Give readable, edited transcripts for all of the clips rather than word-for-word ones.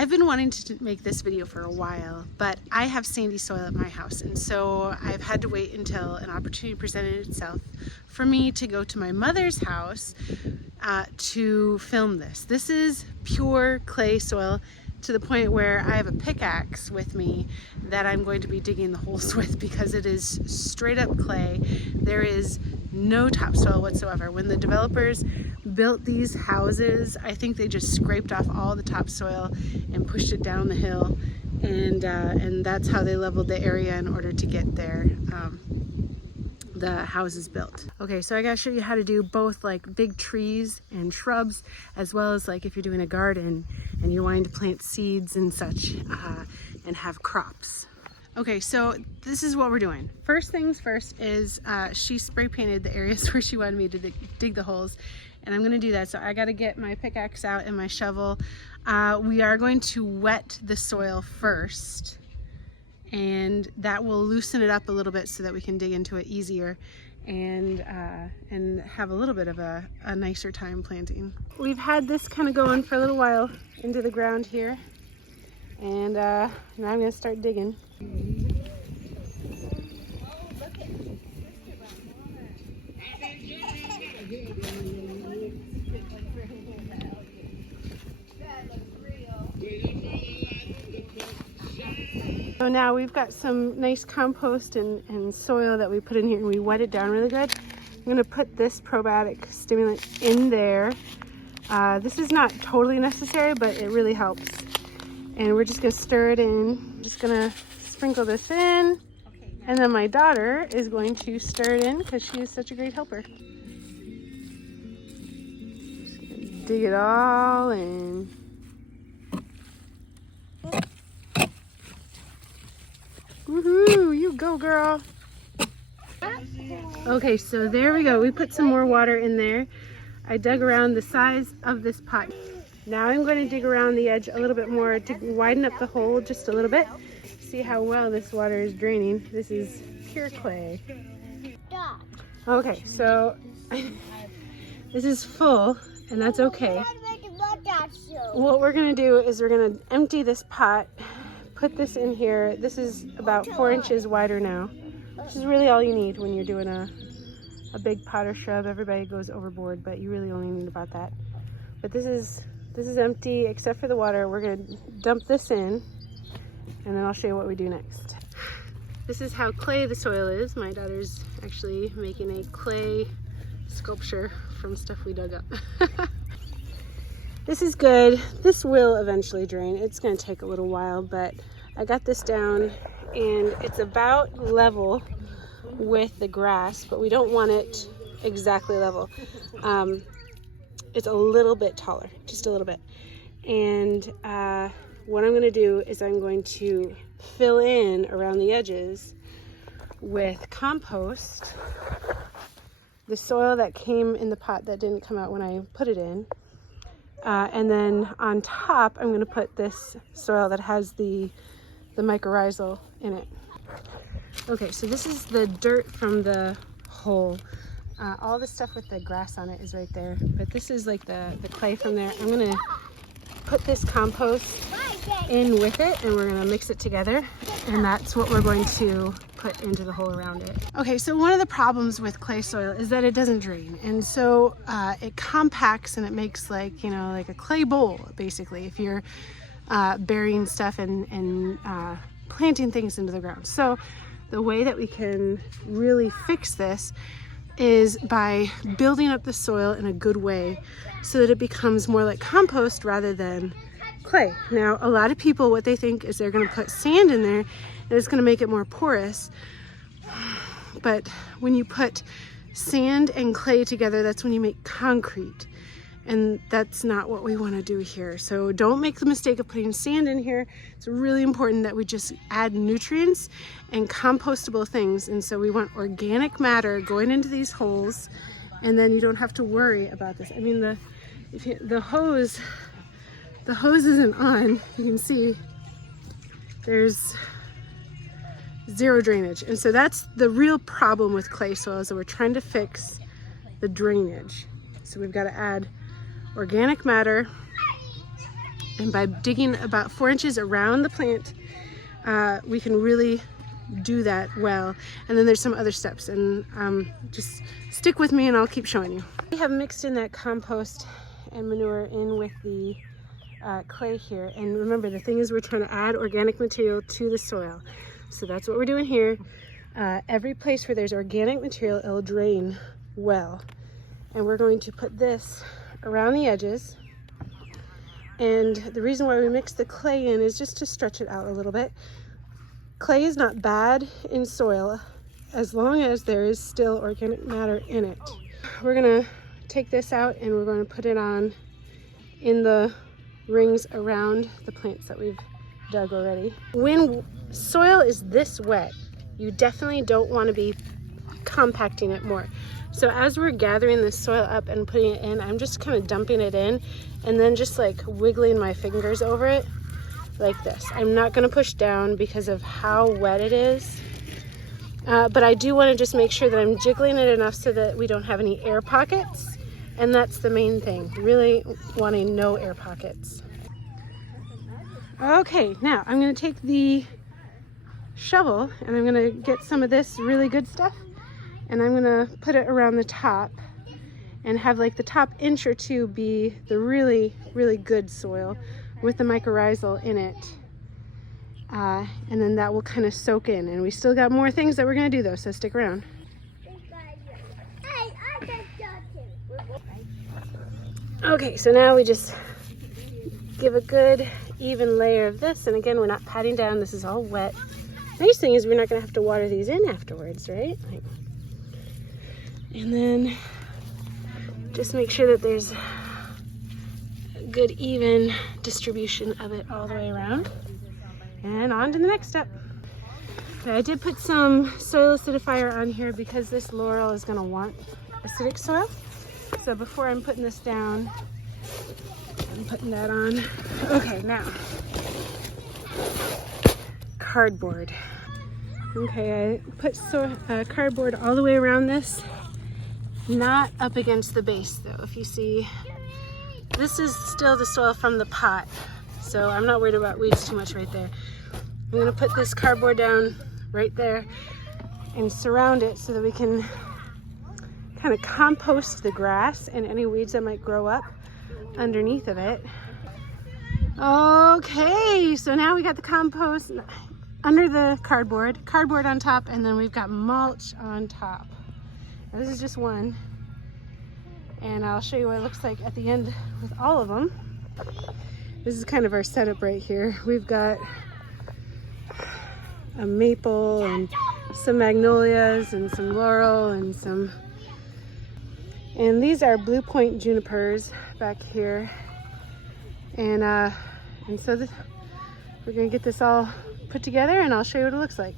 I've been wanting to make this video for a while, but I have sandy soil at my house, and so I've had to wait until an opportunity presented itself for me to go to my mother's house to film this. This is pure clay soil to the point where I have a pickaxe with me that I'm going to be digging the holes with because it is straight up clay. There is no topsoil whatsoever. When the developers built these houses, I think they just scraped off all the topsoil and pushed it down the hill, and that's how they leveled the area in order to get the houses built. Okay, so I gotta show you how to do both like big trees and shrubs, as well as like if you're doing a garden and you're wanting to plant seeds and such and have crops. Okay, so this is what we're doing. First things first is she spray painted the areas where she wanted me to dig the holes, and I'm gonna do that. So I gotta get my pickaxe out and my shovel. We are going to wet the soil first, and that will loosen it up a little bit so that we can dig into it easier and have a little bit of a nicer time planting. We've had this kind of going for a little while into the ground here, and now I'm gonna start digging. So now we've got some nice compost and soil that we put in here, and we wet it down really good. I'm gonna put this probiotic stimulant in there. This is not totally necessary, but it really helps. And we're just gonna stir it in. I'm just gonna sprinkle this in, and then my daughter is going to stir it in because she is such a great helper. Just gonna dig it all in. Woohoo, you go girl. Okay, so there we go. We put some more water in there. I dug around the size of this pot. Now I'm going to dig around the edge a little bit more to widen up the hole just a little bit. See how well this water is draining. This is pure clay. Okay, so this is full, and that's okay. What we're going to do is we're going to empty this pot, put this in here. This is about 4 inches wider now, which is really all you need when you're doing a big pot or shrub. Everybody goes overboard, but you really only need about that. But this is empty except for the water. We're gonna dump this in, and then I'll show you what we do next. This is how clay the soil is. My daughter's actually making a clay sculpture from stuff we dug up. This is good. This will eventually drain. It's going to take a little while, but I got this down, and it's about level with the grass, but we don't want it exactly level. It's a little bit taller, just a little bit. And what I'm going to do is I'm going to fill in around the edges with compost, the soil that came in the pot that didn't come out when I put it in. And then on top, I'm going to put this soil that has the mycorrhizal in it. Okay, so this is the dirt from the hole. All the stuff with the grass on it is right there, but this is like the clay from there. I'm going to put this compost in with it, and we're going to mix it together, and that's what we're going to put into the hole around it. Okay, so one of the problems with clay soil is that it doesn't drain, and so it compacts and it makes like a clay bowl basically if you're burying stuff and planting things into the ground. So the way that we can really fix this is by building up the soil in a good way so that it becomes more like compost rather than clay. Now, a lot of people, what they think is they're going to put sand in there and it's going to make it more porous. But when you put sand and clay together, that's when you make concrete. And that's not what we want to do here. So don't make the mistake of putting sand in here. It's really important that we just add nutrients and compostable things. And so we want organic matter going into these holes, and then you don't have to worry about this. I mean, the hose isn't on. You can see there's zero drainage. And so that's the real problem with clay soil, is that we're trying to fix the drainage. So we've got to add organic matter And by digging about 4 inches around the plant, we can really do that well. And then there's some other steps, and just stick with me and I'll keep showing you. We have mixed in that compost and manure in with the clay here. And remember, the thing is, we're trying to add organic material to the soil. So that's what we're doing here. Every place where there's organic material, it'll drain well. And we're going to put this around the edges. And the reason why we mix the clay in is just to stretch it out a little bit. Clay is not bad in soil as long as there is still organic matter in it. We're gonna take this out and we're going to put it on in the rings around the plants that we've dug already. When soil is this wet, you definitely don't want to be compacting it more. So as we're gathering this soil up and putting it in, I'm just kind of dumping it in and then just like wiggling my fingers over it like this. I'm not going to push down because of how wet it is. But I do want to just make sure that I'm jiggling it enough so that we don't have any air pockets. And that's the main thing, really wanting no air pockets. Okay, now I'm going to take the shovel and I'm going to get some of this really good stuff and I'm going to put it around the top and have like the top inch or two be the really, really good soil with the mycorrhizal in it. And then that will kind of soak in. And we still got more things that we're going to do though, so stick around. Okay, so now we just give a good even layer of this, and again, we're not patting down. This is all wet. Nice thing is we're not going to have to water these in afterwards, right? And then just make sure that there's a good even distribution of it all the way around. And on to the next step. Okay, I did put some soil acidifier on here because this laurel is going to want acidic soil. So before I'm putting this down, I'm putting that on. Okay, now cardboard. Okay, I put cardboard all the way around this, not up against the base though. If you see, this is still the soil from the pot, so I'm not worried about weeds too much right there. I'm gonna put this cardboard down right there and surround it so that we can kind of compost the grass and any weeds that might grow up underneath of it. Okay, so now we got the compost under the cardboard on top, and then we've got mulch on top. Now, this is just one, and I'll show you what it looks like at the end with all of them. This is kind of our setup right here. We've got a maple and some magnolias and some laurel and some, and these are blue point junipers back here. And so we're gonna get this all put together and I'll show you what it looks like.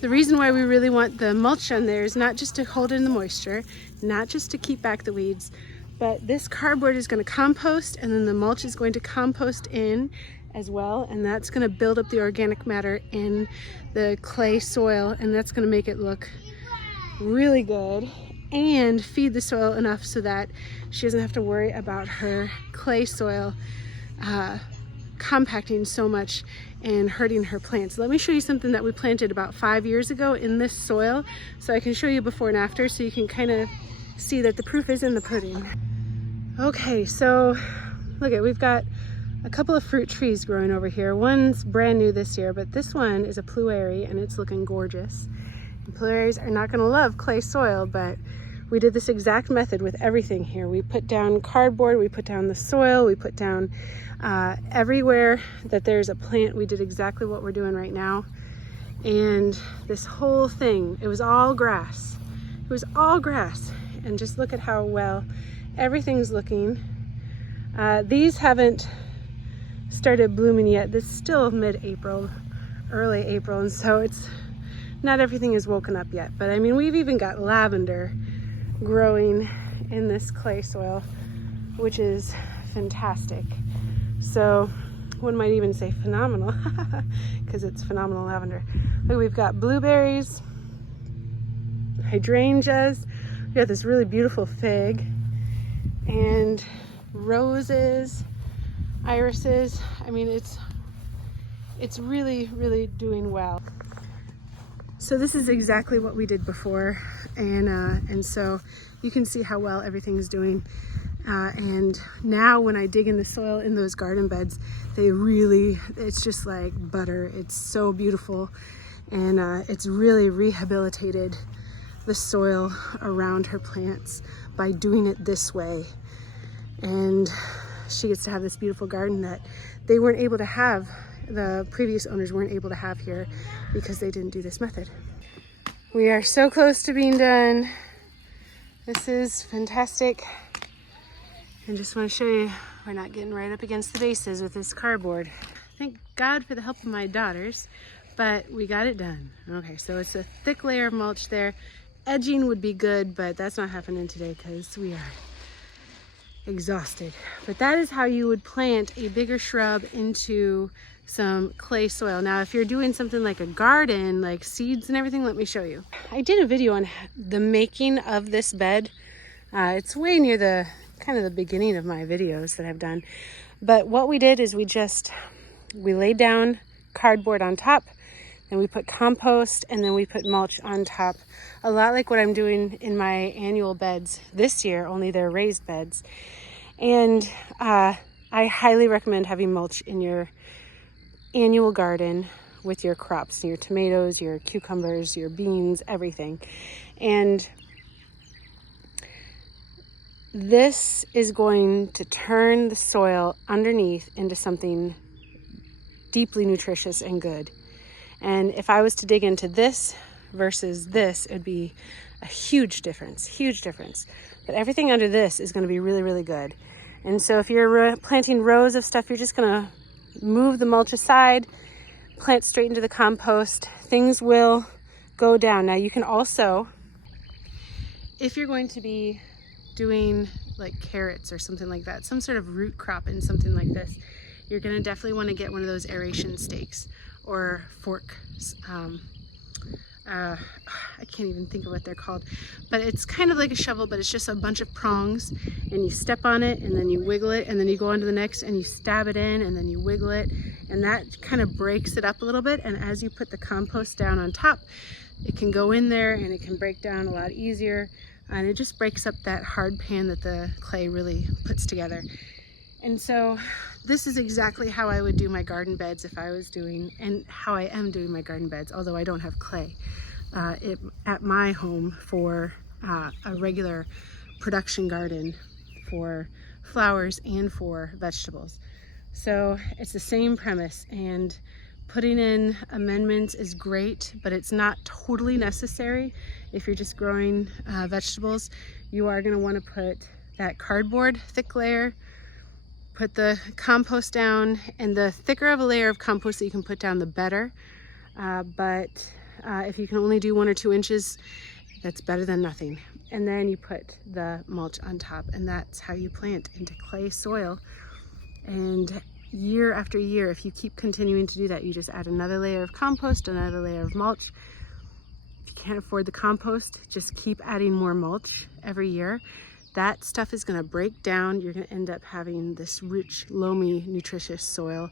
The reason why we really want the mulch on there is not just to hold in the moisture, not just to keep back the weeds, but this cardboard is going to compost, and then the mulch is going to compost in as well, and that's going to build up the organic matter in the clay soil, and that's going to make it look really good and feed the soil enough so that she doesn't have to worry about her clay soil compacting so much and hurting her plants. Let me show you something that we planted about 5 years ago in this soil, so I can show you before and after so you can kind of see that the proof is in the pudding. Okay, so look at, we've got a couple of fruit trees growing over here. One's brand new this year, but this one is a pluary and it's looking gorgeous. And pluaries are not going to love clay soil, but we did this exact method with everything here. We put down cardboard, we put down the soil, we put down everywhere that there's a plant. We did exactly what we're doing right now. And this whole thing, it was all grass. It was all grass. And just look at how well everything's looking. These haven't started blooming yet. This is still mid-April, early April, and so it's not everything is woken up yet. But I mean, we've even got lavender growing in this clay soil, which is fantastic. So one might even say phenomenal because it's phenomenal lavender. Look, we've got blueberries, hydrangeas, we got this really beautiful fig, and roses, irises. I mean, it's really, really doing well. So this is exactly what we did before, and so you can see how well everything's doing. And now when I dig in the soil in those garden beds, it's just like butter. It's so beautiful, and it's really rehabilitated the soil around her plants by doing it this way. And she gets to have this beautiful garden that they weren't able to have, the previous owners weren't able to have here because they didn't do this method. We are so close to being done. This is fantastic. And just want to show you, we're not getting right up against the bases with this cardboard. Thank God for the help of my daughters, but we got it done. Okay, so it's a thick layer of mulch there. Edging would be good, but that's not happening today because we are exhausted. But that is how you would plant a bigger shrub into some clay soil. Now, if you're doing something like a garden, like seeds and everything, let me show you. I did a video on the making of this bed. It's way near the kind of the beginning of my videos that I've done. But what we did is we laid down cardboard on top, and we put compost, and then we put mulch on top. A lot like what I'm doing in my annual beds this year, only they're raised beds. And I highly recommend having mulch in your annual garden with your crops, your tomatoes, your cucumbers, your beans, everything. And this is going to turn the soil underneath into something deeply nutritious and good. And if I was to dig into this versus this, it would be a huge difference, huge difference. But everything under this is going to be really, really good. And so if you're planting rows of stuff, you're just going to move the mulch aside, plant straight into the compost. Things will go down. Now you can also, if you're going to be doing like carrots or something like that, some sort of root crop in something like this, you're going to definitely want to get one of those aeration stakes or forks. I can't even think of what they're called, but it's kind of like a shovel, but it's just a bunch of prongs, and you step on it and then you wiggle it, and then you go on to the next and you stab it in, and then you wiggle it, and that kind of breaks it up a little bit. And as you put the compost down on top, it can go in there and it can break down a lot easier, and it just breaks up that hard pan that the clay really puts together. And so this is exactly how I would do my garden beds if I was doing, and how I am doing my garden beds, although I don't have clay at my home for a regular production garden for flowers and for vegetables. So it's the same premise, and putting in amendments is great, but it's not totally necessary. If you're just growing vegetables, you are going to want to put that cardboard thick layer, put the compost down, and the thicker of a layer of compost that you can put down, the better. But if you can only do 1 or 2 inches, that's better than nothing. And then you put the mulch on top, and that's how you plant into clay soil. And year after year, if you keep continuing to do that, you just add another layer of compost, another layer of mulch. If you can't afford the compost, just keep adding more mulch every year. That stuff is going to break down. You're going to end up having this rich, loamy, nutritious soil.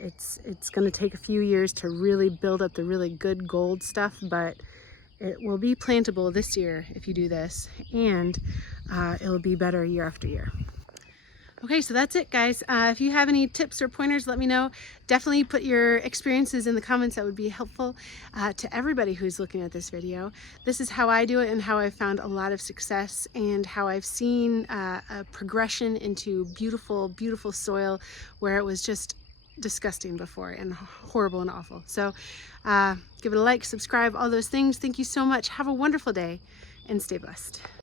It's going to take a few years to really build up the really good gold stuff, but it will be plantable this year if you do this, and it will be better year after year. Okay, so that's it, guys. If you have any tips or pointers, let me know. Definitely put your experiences in the comments. That would be helpful to everybody who's looking at this video. This is how I do it, and how I've found a lot of success, and how I've seen a progression into beautiful, beautiful soil where it was just disgusting before and horrible and awful. So give it a like, subscribe, all those things. Thank you so much. Have a wonderful day and stay blessed.